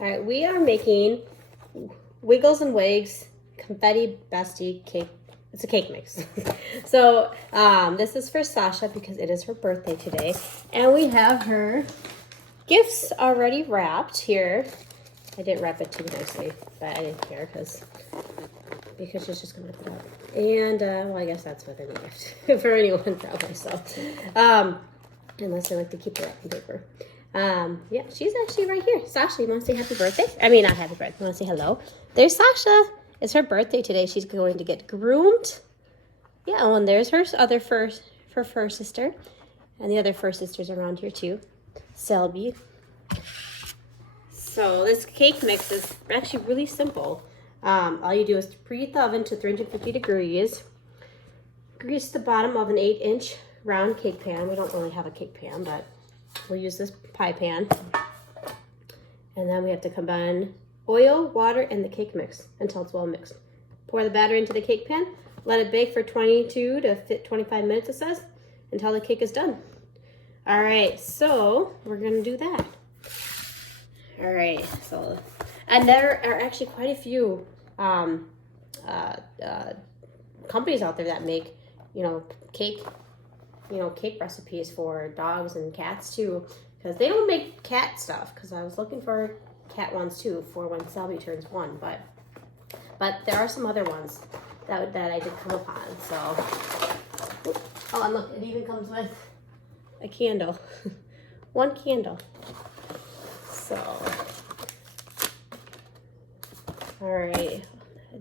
All right, we are making Wiggles and Wags Confetti Bestie Cake. It's a cake mix. So this is for Sasha because it is her birthday today. And we have her gifts already wrapped here. I didn't wrap it too nicely, but I didn't care because she's just going to put it up. And, well, I guess that's within a gift for anyone probably. So, unless they like to keep the wrapping paper. Yeah, she's actually right here. Sasha, you want to say happy birthday? I mean, not happy birthday. You want to say hello? There's Sasha. It's her birthday today. She's going to get groomed. Yeah, oh, and there's her first sister. And the other first sisters around here too. Selby. So this cake mix is actually really simple. All you do is preheat the oven to 350 degrees. Grease the bottom of an 8-inch round cake pan. We don't really have a cake pan, but we'll use this pie pan. And then we have to combine oil, water, and the cake mix until it's well mixed. Pour the batter into the cake pan. Let it bake for 22 to 25 minutes, it says, until the cake is done. All right, so we're gonna do that. All right, so, and there are actually quite a few companies out there that make, cake recipes for dogs and cats too, because they don't make cat stuff, because I was looking for cat ones too for when Selby turns 1, but there are some other ones that I did come upon. So, oh, and look, it even comes with a candle. One candle. So, all right,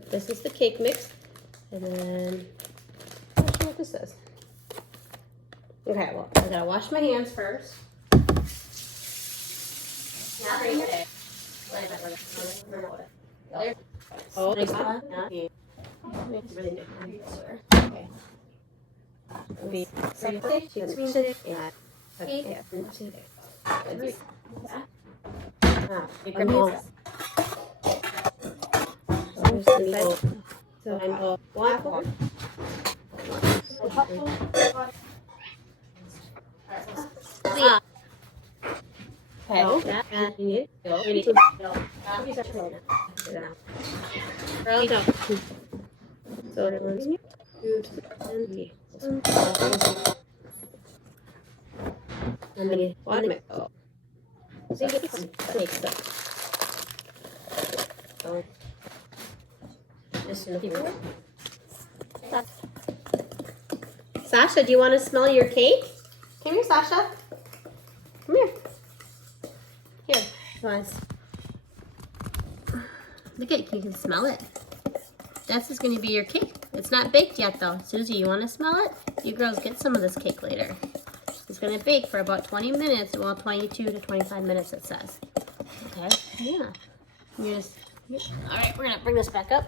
this is the cake mix, and then I'm not sure what this is. Okay, well, I gotta wash my hands first. Oh, nice one. Okay. Sasha, do you want to smell your cake? Come here, Sasha. Come here. Here, guys. Look at it. You can smell it. That's just going to be your cake. It's not baked yet, though. Susie, you want to smell it? You girls get some of this cake later. It's going to bake for about 20 minutes. Well, 22 to 25 minutes, it says. Okay. Yeah. All right, we're going to bring this back up.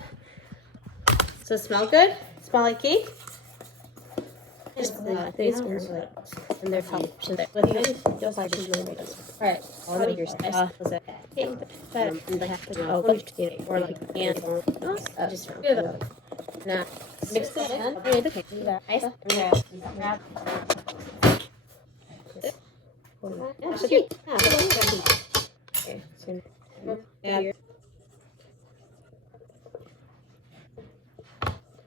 So smell good? Smell like cake? And their help. Alright, all of your spice was it. Just now mix it in. Okay.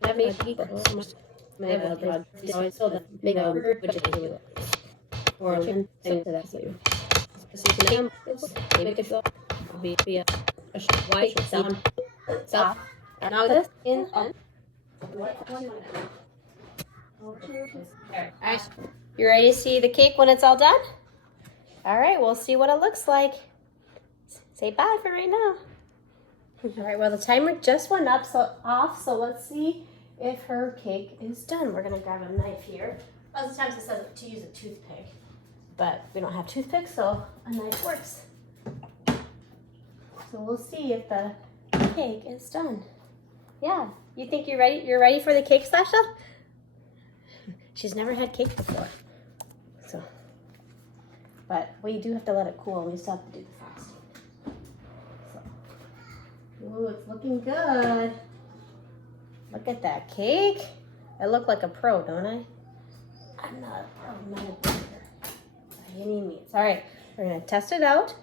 That made people so much. Or make it be a white sound. So now this in on. Alright, you ready to see the cake when it's all done? Alright, we'll see what it looks like. Say bye for right now. Alright, well the timer just went up off, so let's see if her cake is done. We're gonna grab a knife here. Lots of times it says to use a toothpick, but we don't have toothpicks, so a knife works. So we'll see if the cake is done. Yeah, you think you're ready? You're ready for the cake, Sasha? She's never had cake before, so. But we do have to let it cool, and we still have to do the frosting. So. Ooh, it's looking good. Look at that cake. I look like a pro, don't I? I'm not a pro, I'm not a baker. By any means. All right, we're gonna test it out.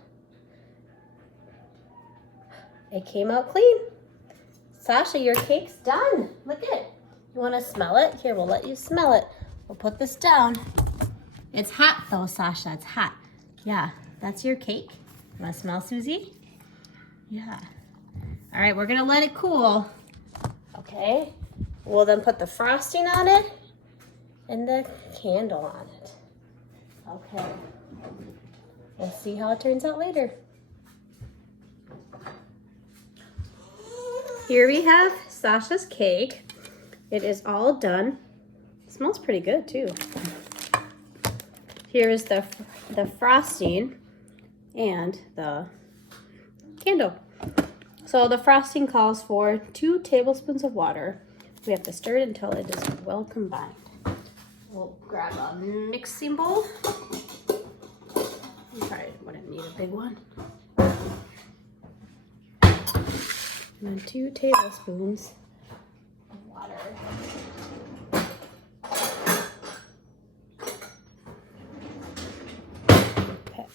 it came out clean. Sasha, your cake's done. Look at it. You want to smell it? Here, we'll let you smell it. We'll put this down. It's hot though, Sasha. It's hot. Yeah, that's your cake. You want to smell, Susie? Yeah. All right, we're gonna let it cool. Okay. We'll then put the frosting on it and the candle on it. Okay. We'll see how it turns out later. Here we have Sasha's cake. It is all done. It smells pretty good too. Here is the frosting and the candle. So the frosting calls for 2 tablespoons of water. We have to stir it until it is well combined. We'll grab a mixing bowl. You probably wouldn't need a big one. And then 2 tablespoons of water. Okay.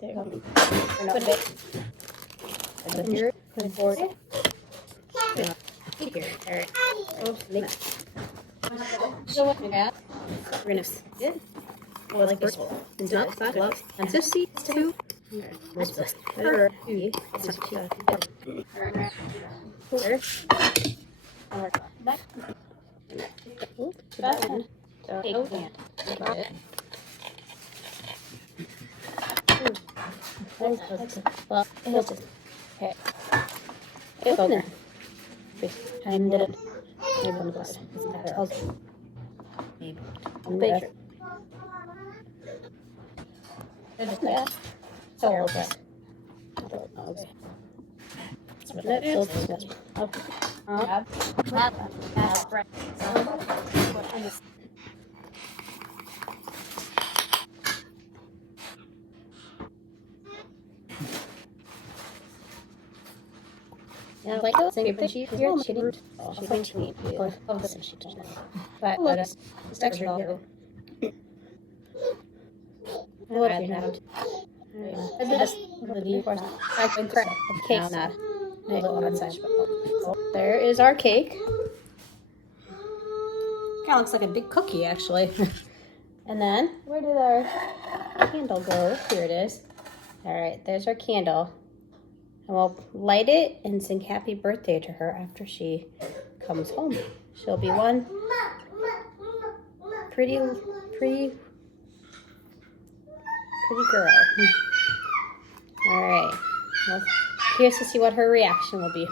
There you go. Put it in here. Put it forward. Here. All right. So what we got? We're gonna sit it. Oh, like this. And not that gloves. And so see too. Where's this? Here. Well, it's just okay. It's on there. And did it. Maybe on the glass. Maybe. Big. Yeah. So okay. Okay. That is okay. Yeah, like those things, but she's here. She didn't. She's going to need of this. She doesn't. But it's extra all. What if you have? This the course. I can correct the cake's not a little outside. There is our cake. Kind of looks like a big cookie, actually. And then where did our candle go? Here it is. All right, there's our candle. And we'll light it and sing happy birthday to her after she comes home. She'll be one pretty girl. All right. Well, curious to see what her reaction will be.